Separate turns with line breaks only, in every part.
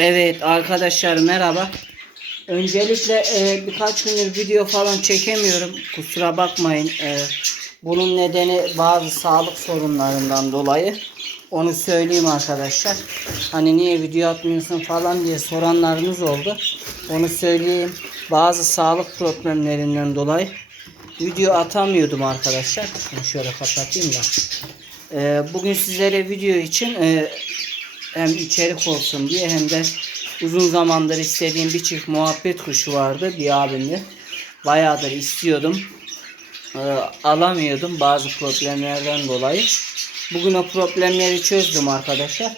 Evet arkadaşlar merhaba. Öncelikle e, birkaç gündür video falan çekemiyorum. Kusura bakmayın. E, bunun nedeni bazı sağlık sorunlarından dolayı. Onu söyleyeyim arkadaşlar. Hani niye video atmıyorsun falan diye soranlarınız oldu. Onu söyleyeyim. Bazı sağlık problemlerinden dolayı video atamıyordum arkadaşlar. Şöyle kapatayım da. E, bugün sizlere video için e, hem içerik olsun diye hem de uzun zamandır istediğim bir çift muhabbet kuşu vardı bir abimle. Bayağıdır istiyordum. Ee, alamıyordum bazı problemlerden dolayı. Bugün o problemleri çözdüm arkadaşlar.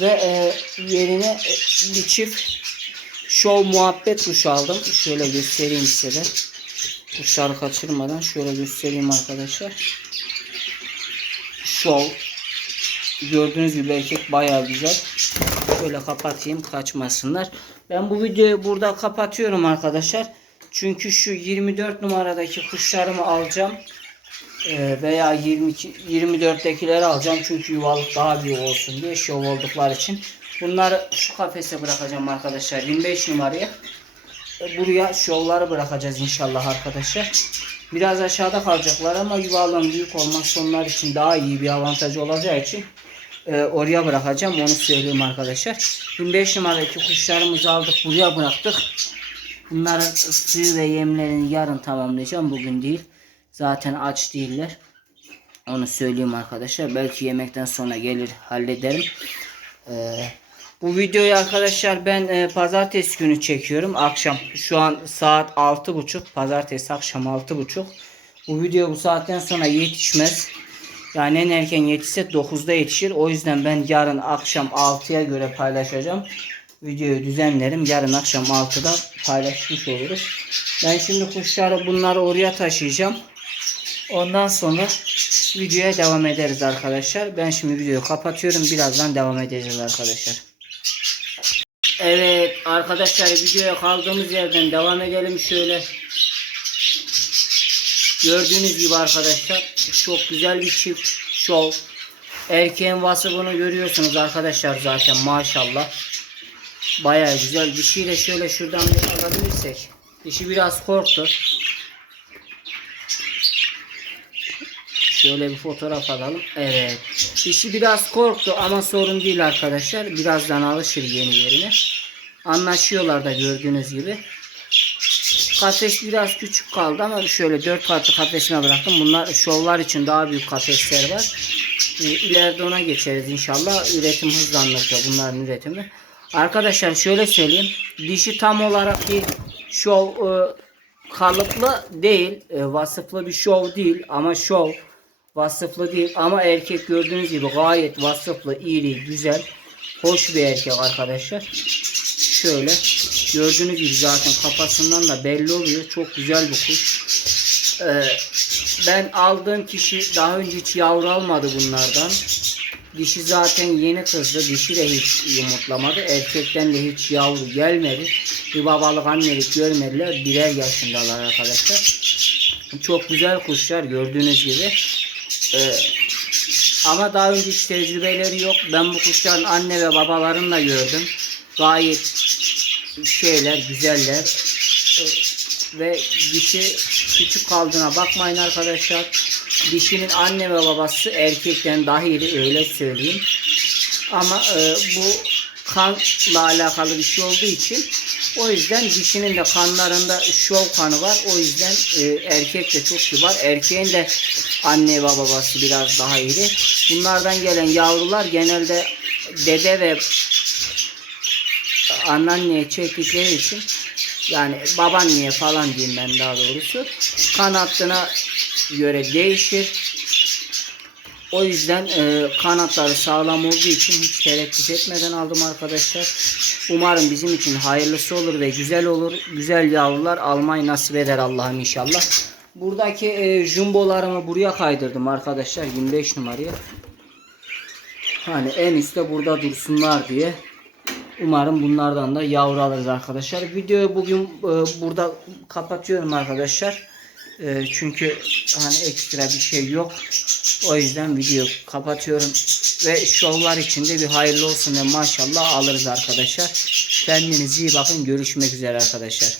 Ve e, yerine e, bir çift şov muhabbet kuşu aldım. Şöyle göstereyim size de. Kuşları kaçırmadan şöyle göstereyim arkadaşlar. Şov Gördüğünüz gibi erkek bayağı güzel. Şöyle kapatayım kaçmasınlar. Ben bu videoyu burada kapatıyorum arkadaşlar. Çünkü şu 24 numaradaki kuşlarımı alacağım. Ee, veya 22 24'tekileri alacağım. Çünkü yuvalık daha büyük olsun diye şov oldukları için. Bunları şu kafese bırakacağım arkadaşlar. 25 numaraya. Buraya şovları bırakacağız inşallah arkadaşlar. Biraz aşağıda kalacaklar ama yuvalığın büyük olması onlar için daha iyi bir avantajı olacağı için e, oraya bırakacağım. Onu söyleyeyim arkadaşlar. 25 numaradaki kuşlarımızı aldık. Buraya bıraktık. Bunların suyu ve yemlerini yarın tamamlayacağım. Bugün değil. Zaten aç değiller. Onu söyleyeyim arkadaşlar. Belki yemekten sonra gelir hallederim. Ee, bu videoyu arkadaşlar ben e, pazartesi günü çekiyorum. Akşam şu an saat 6.30. Pazartesi akşam 6.30. Bu video bu saatten sonra yetişmez. Yani en erken yetişse 9'da yetişir. O yüzden ben yarın akşam 6'ya göre paylaşacağım. Videoyu düzenlerim. Yarın akşam 6'da paylaşmış oluruz. Ben şimdi kuşları bunları oraya taşıyacağım. Ondan sonra videoya devam ederiz arkadaşlar. Ben şimdi videoyu kapatıyorum. Birazdan devam edeceğiz arkadaşlar. Evet arkadaşlar videoya kaldığımız yerden devam edelim şöyle. Gördüğünüz gibi arkadaşlar çok güzel bir çift şov. Erkeğin vasıfını görüyorsunuz arkadaşlar zaten maşallah. Baya güzel. Dişiyi de şöyle şuradan bir alabilirsek. Dişi biraz korktu. Şöyle bir fotoğraf alalım. Evet. Dişi biraz korktu ama sorun değil arkadaşlar. Birazdan alışır yeni yerine. Anlaşıyorlar da gördüğünüz gibi. Kafes biraz küçük kaldı ama şöyle dört katlı kafesine bıraktım. Bunlar şovlar için daha büyük kafesler var. Ee, İleride ona geçeriz inşallah. Üretim hızlanırsa bunların üretimi. Arkadaşlar şöyle söyleyeyim. Dişi tam olarak bir şov e, kalıplı değil. E, vasıflı bir şov değil ama şov vasıflı değil. Ama erkek gördüğünüz gibi gayet vasıflı, iri, güzel. Hoş bir erkek arkadaşlar. Şöyle gördüğünüz gibi zaten kafasından da belli oluyor. Çok güzel bir kuş. Ee, ben aldığım kişi daha önce hiç yavru almadı bunlardan. Dişi zaten yeni kızdı. Dişi de hiç yumurtlamadı. Erkekten de hiç yavru gelmedi. Bir babalık annelik görmediler. Birer yaşındalar arkadaşlar. Çok güzel kuşlar gördüğünüz gibi. Ee, ama daha önce hiç tecrübeleri yok. Ben bu kuşların anne ve babalarını da gördüm. Gayet şeyler, güzeller. Ee, ve dişi küçük kaldığına bakmayın arkadaşlar. Dişinin anne ve babası erkekten daha iri öyle söyleyeyim. Ama e, bu kanla alakalı bir şey olduğu için o yüzden dişinin de kanlarında şov kanı var. O yüzden e, erkek de çok kibar. Erkeğin de anne ve babası biraz daha iri. Bunlardan gelen yavrular genelde dede ve anneanneye çektikleri için yani babaanneye falan diyeyim ben daha doğrusu kan hattına göre değişir. O yüzden e, kanatları sağlam olduğu için hiç tereddüt etmeden aldım arkadaşlar. Umarım bizim için hayırlısı olur ve güzel olur. Güzel yavrular almayı nasip eder Allah'ım inşallah. Buradaki e, jumbolarımı buraya kaydırdım arkadaşlar 25 numaraya. Hani en üstte burada dursunlar diye. Umarım bunlardan da yavru alırız arkadaşlar. Videoyu bugün e, burada kapatıyorum arkadaşlar. Ee, çünkü hani ekstra bir şey yok. O yüzden video kapatıyorum. Ve şovlar için de bir hayırlı olsun ve maşallah alırız arkadaşlar. Kendinize iyi bakın. Görüşmek üzere arkadaşlar.